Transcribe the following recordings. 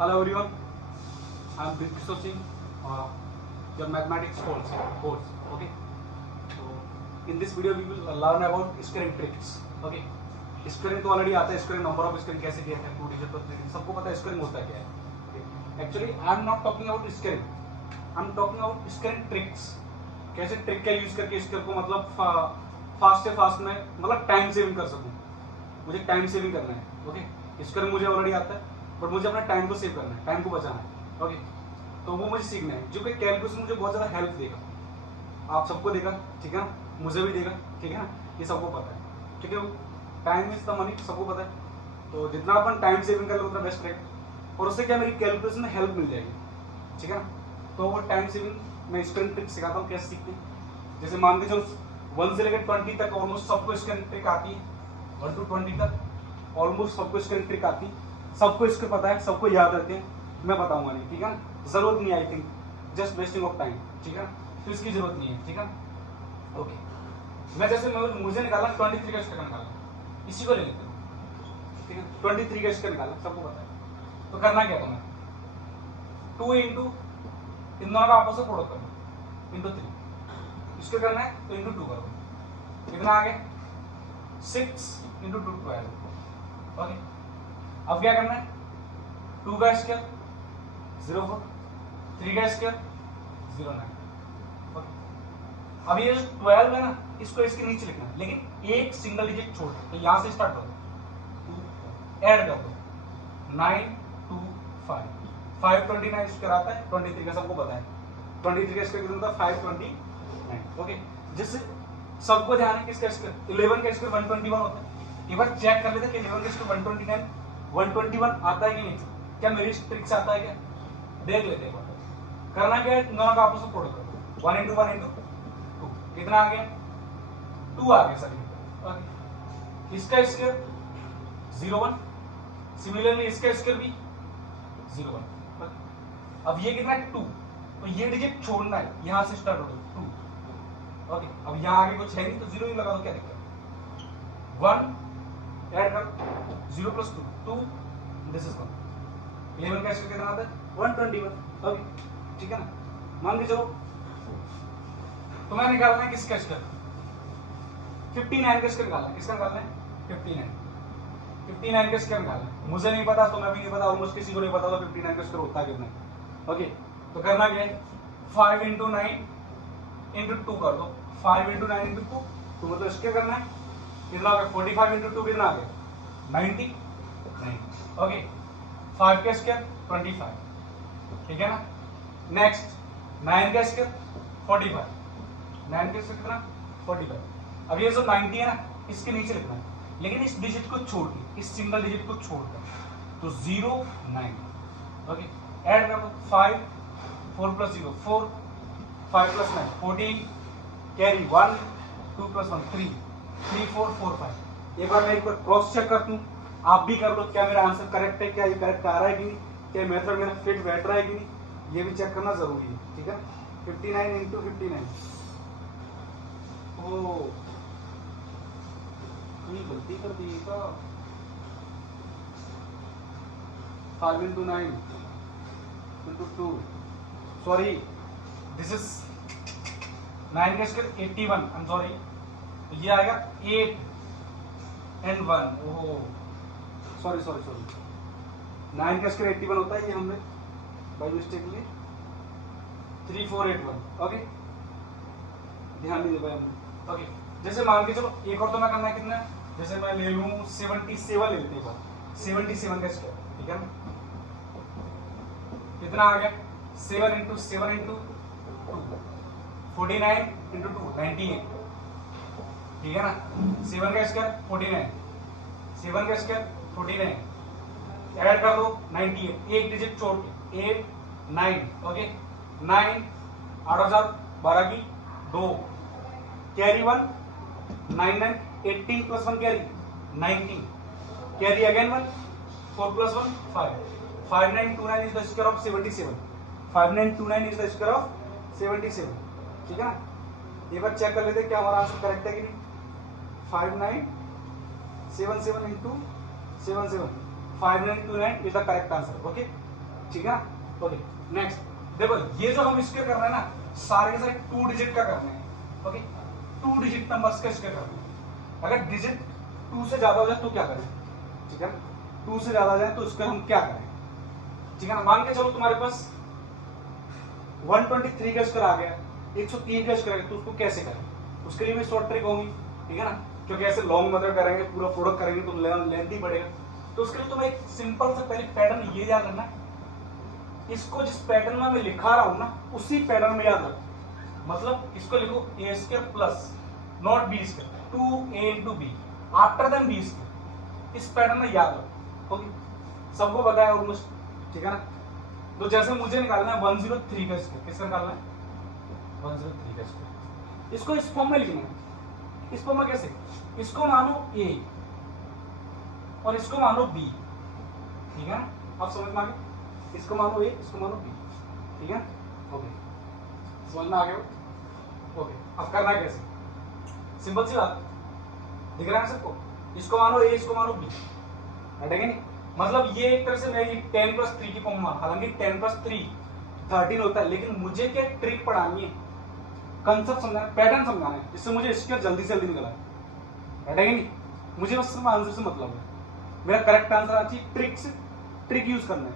Hello everyone, I am Kishore Singh, your mathematics course. Okay, so in this video we will learn about squaring tricks. Okay, squaring तो already आता है, squaring number of squaring कैसे किया है, 2 digit पर 3 digit सबको पता है स्क्वायरिंग होता क्या है. Actually I am not talking about squaring, I am talking about squaring tricks. कैसे ट्रिक का यूज करके स्क्वायर को मतलब फास्ट से फास्ट में मतलब टाइम सेविंग कर सकूं. मुझे टाइम सेविंग करना है. ओके, स्क्वायरिंग मुझे ऑलरेडी आता है बट मुझे अपना टाइम को सेव करना है, टाइम को बचाना है. ओके, तो वो मुझे सीखना है जो कि कैलकुलेशन मुझे बहुत ज़्यादा हेल्प देगा. आप सबको देगा, ठीक है ना, मुझे भी देगा, ठीक है ना, ये सबको पता है. ठीक है, टाइम इज द मनी, सबको पता है. तो जितना अपन टाइम सेविंग कर लो उतना बेस्ट रहेगा और उससे क्या मेरी कैलकुलेशन में हेल्प मिल जाएगी. ठीक है ना, तो वो टाइम सेविंग मैं स्क्वायरिंग ट्रिक सिखाता हूँ कैसे सीखते हैं. जैसे मान के चलो 1 से लेकर 20 तक ऑलमोस्ट सबको स्क्वायरिंग ट्रिक आती है. 1 to 20 तक ऑलमोस्ट सबको स्क्वायरिंग ट्रिक आती है, सबको इसको पता है, सबको याद रहते हैं. मैं बताऊंगा नहीं, ठीक है ना, जरूरत नहीं. I think just wasting of time, ठीक है ना, तो इसकी जरूरत नहीं है. ठीक है, ओके. मैं जैसे मुझे निकाला 23 का स्क्वायर निकाला, इसी को ले लेते हैं. ठीक है, 23 का स्क्वायर निकाला, सबको पता है. तो करना क्या तुम्हें, 2 इंटू इन दोनों का आपस में प्रोडक्ट करना इंटू 3. इसको करना है तो इंटू 2 करो. कितना आ गया 6 इंटू 2 12. ओके, अब क्या करना है 2 का स्क्वायर 0 4, 3 का स्क्वायर 0 9. अब ये जो 12 है ना, इसको इसके नीचे लिखना है लेकिन एक सिंगल डिजिट छोड़ दो. तो यहां से स्टार्ट करो, 2 ऐड कर दो, 9 2 5 529 स्क्वायर आता है. 23 का सबको पता है, 23 का स्क्वायर कितना था 529. ओके, जिससे सबको ध्यान है किसका स्क्वायर 11 का स्क्वायर 121 होता है. एक बार चेक कर लेते हैं कि 11 का स्क्वायर 129 121 आता है कि नहीं. क्या मेरी ट्रिक से आता है क्या, देख लेते हैं. करना क्या है, दोनों का आपस में प्रोडक्ट करो. 1 इंटू 1 इंटू 2 कितना आ गया 2 आ गया सर. इसका स्क्वायर 0 1, सिमिलरली इसका स्क्वायर भी 0 1. अब ये कितना है 2, तो ये डिजिट छोड़ना है, यहां से स्टार्ट होगा 2. ओके, अब यहां आगे कुछ है नहीं तो 0 ही लगा दो, क्या दिक्कत. 1 ऐड कर 0 प्लस 2 दिस इज 1. 11 का स्क्वायर कितना आता है 121. ओके, ठीक है ना. मान के चलो तुम्हें निकालना है किसका स्क्वायर 59 का स्क्वायर निकालना है. किसका निकालना है 59 का स्क्वायर निकालना है. मुझे नहीं पता, तुम्हें भी नहीं पता, ऑलमोस्ट किसी को नहीं पता. तो 59 का स्क्वायर होता कितना है. ओके, तो करना क्या है 5 इंटू 9 इंटू 2 कर दो. 5 इंटू 9 इंटू 2 तो मतलब इसके करना है कितना आ गया 45 इंटू 2 कितना आ गया 90. ओके, 5 का स्क्वायर 25. ठीक है ना. नेक्स्ट 9 का स्क्वायर 45. 9 का स्क्वायर कितना 45. अब ये जो 90 है ना, इसके नीचे लिखना है लेकिन इस डिजिट को छोड़ के, इस सिंगल डिजिट को छोड़कर, तो 0 9. ओके, ऐड कर दो 5 4 प्लस 0 4 5 प्लस 9 14 कैरी 1 2 प्लस 1 3 3 4 4 5. एक बार मैं एक बार क्रॉस चेक करता हूँ, आप भी कर लो क्या मेरा आंसर करेक्ट है, क्या ये करेक्ट आ रहा है कि नहीं, क्या मेथड मेरा फिट बैठ रहा है कि नहीं, ये भी चेक करना जरूरी है. ठीक है, 59 इंटू 59. ओ गलती कर दी का 5 into 9 into 2, sorry this is 9 का स्क्वायर 81. आई एम सॉरी, ये आएगा 8 and 1. ओहो सॉरी 9 का स्क्वायर 81 होता है, ये हमने बाय मिस्टेकली 3481. ओके, ध्यान नहीं दे पाए हमने. ओके, जैसे मान के चलो एक और तो मैं करना है कितना, जैसे मैं ले लूं 77 ले लेते हैं. 77 का स्क्वायर. ठीक है ना, कितना आ गया 7 इंटू 7 इंटू 2 49 इंटू 2 98. ठीक है ना, 7 का स्क्वायर 49, 7 का स्क्वायर 49, ऐड कर दो 98, एक डिजिट छोड़ के 8 9. ओके, 9 8,000 12 की 2 carry 1 9 9 18 plus 1 carry 19 carry again 1 4 plus 1 5 5929 is the square of 77. 5929 is the square of 77. ठीक है ना, एक बार चेक कर लेते क्या हमारा आंसर करेक्ट है कि नहीं. 5977 into 77 5929 is the correct answer. Okay, ठीक है ना। ओके नेक्स्ट देखो, ये जो हम स्क्वायर कर रहे हैं ना, सारे के सारे 2 डिजिट का करने हैं। ओके 2 डिजिट नंबर्स का स्क्वायर करना है। अगर डिजिट 2 से ज्यादा हो जाए तो क्या करें, ठीक है, 2 से ज्यादा जाए तो इसका हम क्या करें, ठीक है ना। मान के चलो तुम्हारे पास 123 का स्क्वायर आ गया, 103 का स्क्वायर, तो उसको कैसे करें, उसके लिए भी शॉर्ट ट्रिक होगी, ठीक है ना, क्योंकि ऐसे लॉन्ग मेथड करेंगे, पूरा प्रोडक्ट करेंगे तो लेंथ ही बढ़ेगा। तो उसके लिए तुम्हें एक सिंपल सा पहले पैटर्न ये याद करना है, इसको जिस पैटर्न में मैं लिखा रहा हूं ना, उसी पैटर्न में याद रखो। मतलब इसको लिखो A square plus not B square 2a into B after then B square, इस पैटर्न में याद रखो। ओके सबको पता है ऑलमोस्ट, ठीक है ना। तो जैसे मुझे निकालना है 103 का स्क्वायर, किसका निकालना है 103 का स्क्वायर, इसको इस फॉर्म में लिखना है। इस फॉर्म में कैसे, इसको मानो a और इसको मानो b, ठीक है ना, आप समझ में आ गए, इसको मानो a इसको मानो b, ठीक है। ओके समझ में आ गया हो। ओके अब करना है कैसे, सिंपल सी बात, दिख रहा है सबको, इसको मानो a इसको मानो b, हटेंगे नहीं। मतलब ये एक तरह से मैं 10 प्लस 3 की फॉर्म, हालांकि 10 प्लस 3 13 होता है, लेकिन मुझे क्या ट्रिक पढ़ानी है, कंसेप्ट समझाना है, पैटर्न समझाना है, जिससे मुझे स्क्वायर जल्दी से जल्दी निकला है, हटेंगे नहीं। मुझे बस आंसर से मतलब है, मेरा करेक्ट आंसर आती है, ट्रिक यूज करना है।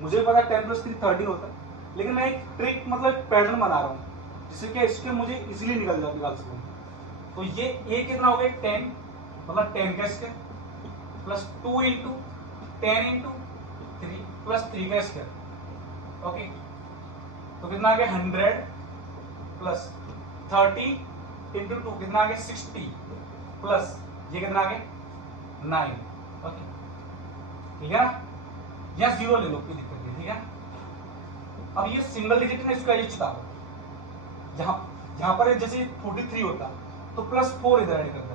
मुझे पता है 10 प्लस 3 13 होता है, लेकिन मैं एक ट्रिक मतलब एक पैटर्न बना रहा हूँ, जिससे क्या स्क्वायर मुझे इजीली निकाल सकूँ। तो ये a कितना हो गया 10, मतलब 10 का square plus 2 into 10 into 3 plus 3 का स्क्वायर। ओके तो कितना आ गया 100 प्लस 30 इंटू 2 कितना आ गया 60 प्लस ये कितना आ गया 9। ओके ठीक है ना, या 0 ले लो कोई दिक्कत नहीं, ठीक है। अब ये सिंगल डिजिट में इसको एडिट करो, जहां पर जैसे 43 होता तो प्लस 4 इधर ऐड कर दो,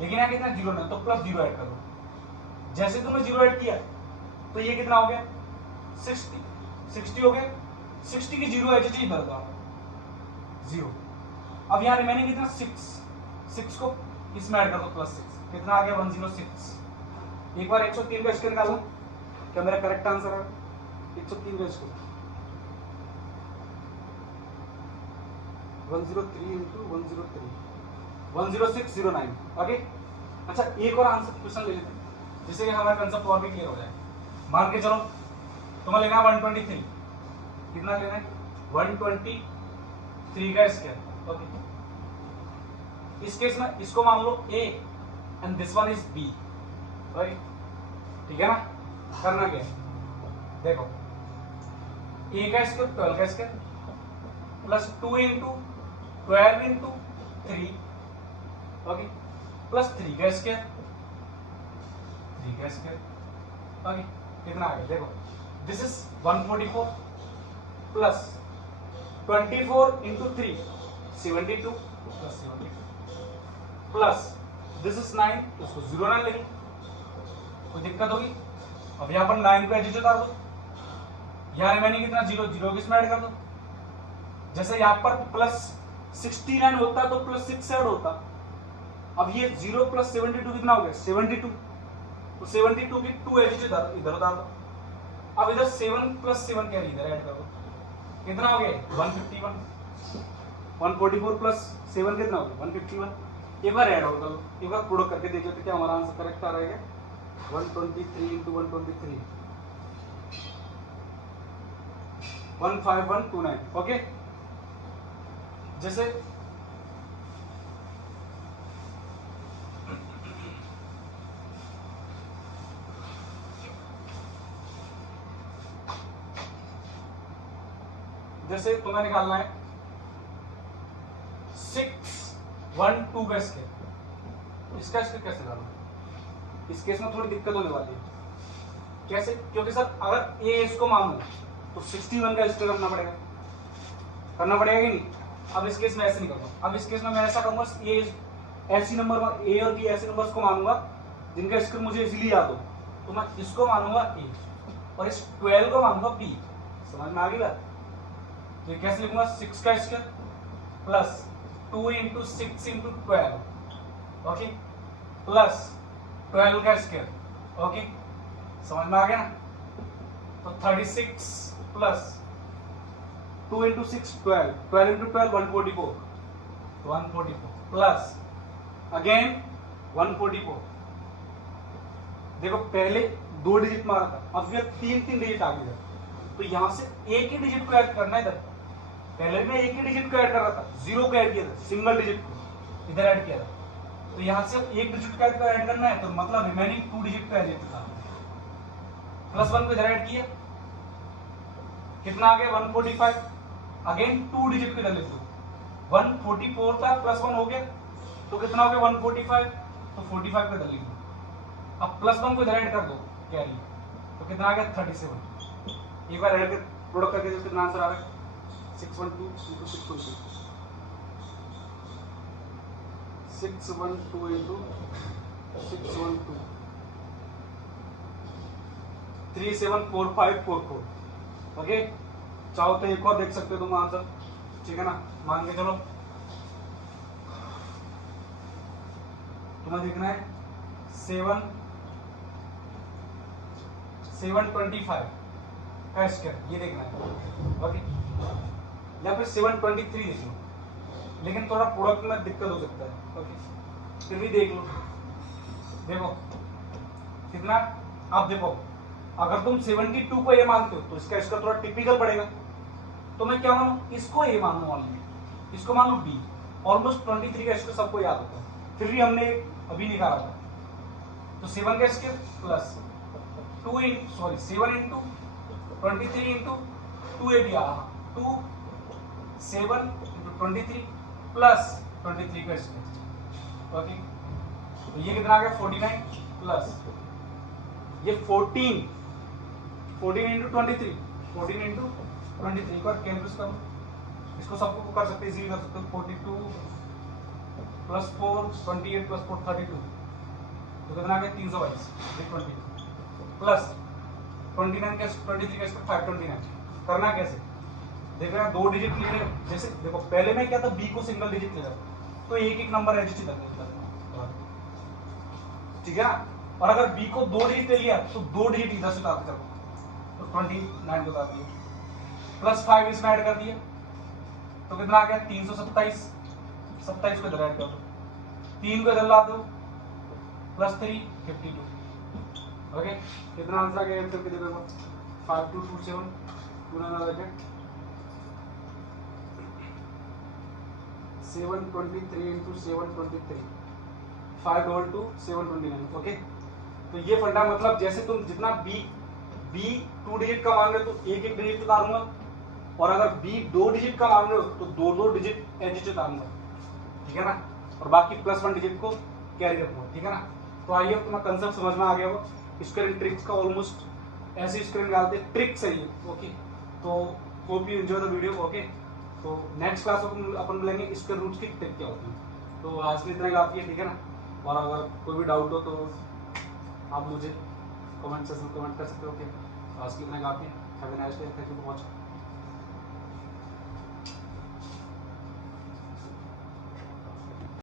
लेकिन यहाँ कितना 0 ना, तो प्लस 0 ऐड कर दो। जैसे तुमने 0 ऐड किया तो ये कितना हो गया 60 हो गया, 60 की 0 एच इधर था 0। अब यहाँ रिमेनिंग कितना 6 को इसमें ऐड कर दो प्लस 6, कितना आ गया 106। एक बार 103 का स्क्वायर निकालो, क्या मेरा करेक्ट आंसर है 103 का स्क्वायर 103 इंटू 103 10609। ओके अच्छा एक और आंसर क्वेश्चन ले लेते हैं, जिससे कि हमारा कंसेप्ट और भी क्लियर हो जाए। मान के चलो तुम्हें लेना है 123, कितना लेना है 123 का स्क्वायर। ओके इस केस में इसको मान लो a and this one is b, okay ठीक है ना। करना क्या है देखो, a का स्क्वायर 12 का square plus 2 into 12 into 3, okay plus 3 का स्क्वायर 3 का स्क्वायर। ओके कितना आ गया देखो, this is 144 plus 24 into 3 72 plus 72 plus this is 9, उसको 0 ना लेंगे, कोई दिक्कत होगी। अब यहाँ पर 9 को एडिट उतार दो, यहाँ रिमेनिंग कितना 0 किसमें ऐड कर दो। जैसे यहाँ पर प्लस 69 होता तो प्लस 6 ऐड होता, अब ये 0 प्लस 72 कितना हो गया 72, तो 72 की 2 एडिट इधर उतार दो। अब इधर 7 प्लस 7 क्या इधर ऐड कर दो, कितना हो गया 151। 144 प्लस 7 कितना हो गया 151। एक बार ऐड होगा, एक बार प्रोडक्ट करके देखिए तो क्या हमारा आंसर करेक्ट आ रहेगा 123 इंटू 123 15129। ओके जैसे जैसे तुम्हें निकालना है 612 का स्क्वायर, इसका स्क्वायर कैसे निकालना है, इस केस में थोड़ी दिक्कत होने वाली है। कैसे, क्योंकि सर अगर ए इसको मान लो तो 61 का स्क्वायर करना पड़ेगा कि नहीं। अब इस केस में ऐसे नहीं करूंगा, अब इस केस में मैं ऐसा करूंगा, ए ऐसी नंबर ए और बी ऐसे नंबर्स को मानूंगा जिनका स्क्वायर मुझे इजीली याद हो, तो मैं इसको मानूंगा ए और इस 12 को मानूंगा बी। समझ में आ गई बात। तो कैसे लिखूंगा 6 का square plus 2 into 6 into 12, okay plus 12 का स्क्वायर। ओके समझ में आ गया ना। तो 36 plus 2 into 6 12, 12 into 12 144, 144 plus again 144। देखो पहले 2 डिजिट मारा था, अब ये 3 डिजिट आ गया, तो यहां से एक ही डिजिट को ऐड करना है इधर। पहले मैं एक ही डिजिट को ऐड कर रहा था, 0 को ऐड किया था, सिंगल डिजिट को इधर ऐड किया था, तो यहां से एक डिजिट को ऐड करना है, तो मतलब रिमेनिंग 2 डिजिट को ऐड करना है। प्लस 1 को इधर ऐड किया, कितना आ गया 145, अगेन 2 डिजिट को इधर लिख दो, 144 था प्लस 1 हो गया, तो कितना हो गया 145, तो 45 को इधर लिख दो। अब प्लस 1 को इधर ऐड कर दो कैरी, तो कितना आ गया 37। एक बार ऐड कर प्रोडक्ट करके कितना आंसर आ रहा है 612 into 612, 612 into 612, 374544। ओके, चाहो तो एक और देख सकते हो तुम आंसर, ठीक है ना। मान के चलो तुम्हें देखना है 725 का स्क्वायर, ये देखना है। ओके, या फिर 723 देख लो, लेकिन थोड़ा प्रोडक्ट में दिक्कत हो सकता है। ओके, फिर भी देख लो। देखो कितना, अब देखो अगर तुम 72 को ए मानते हो तो इसका स्क्वायर थोड़ा टिपिकल पड़ेगा, तो मैं क्या मानू, इसको ए मानू ऑनली, इसको मानू बी। ऑलमोस्ट 23 का स्क्वायर सबको याद होता है, फिर भी हमने अभी निकाला था, तो 7 का स्क्वायर प्लस 7 इंटू 23 इंटू 280 आ रहा, 2 7 इंटू 23 प्लस 23 का स्क्वायर। ओके, तो ये कितना आ गया 49 प्लस ये 14 इंटू 23, 14 इंटू 23 एक बार कैलकुलेट करो, इसको सबको कर सकते हैं, इजीली कर सकते हो। 42 प्लस 4 28 प्लस 4 32, तो कितना आ गया 322 प्लस 29 का 23 का इसका 529। करना कैसे, देख रहे हैं 2 डिजिट ले रहे, जैसे देखो पहले में क्या था, बी को सिंगल डिजिट ले रहा, तो एक एक नंबर एडजस्ट करना, ठीक है ना। और अगर बी को 2 डिजिट ले लिया तो 2 डिजिट इधर से काट करो, तो 29 को काट दिया, प्लस 5 इसमें ऐड कर दिया, तो कितना आ गया 327, 27 को इधर ऐड कर दो, 3 को इधर ला दो, प्लस 3 52। ओके, कितना आंसर आ गया आंसर के देखो 5227 पूरा ना रखे 723 into 723 522 729। ओके, तो ये फंडा, मतलब जैसे तुम जितना बी 2 डिजिट का मान रहे हो तो एक एक डिजिट उतारूंगा, और अगर बी 2 डिजिट का मान रहे हो तो 2 डिजिट एडजस्ट उतारूंगा, ठीक है ना, और बाकी प्लस 1 डिजिट को कैरी रखूंगा, ठीक है ना। तो आइए तुम्हारा कंसेप्ट समझ में आ गया होगा, स्क्वायरिंग ट्रिक्स का ऑलमोस्ट ऐसे स्क्वायरिंग डालते ट्रिक्स है ये। ओके, तो hope you enjoy the video. Okay, तो नेक्स्ट क्लास में अपन मिलेंगे स्क्वायर रूट्स की ट्रिक क्या होती है। तो आज के इतना काफी है, ठीक है ना। और अगर कोई भी डाउट हो तो आप मुझे कमेंट सेक्शन में कमेंट कर सकते हो। ओके, आज की इतना काफी है। Have a nice day, thank you for watching.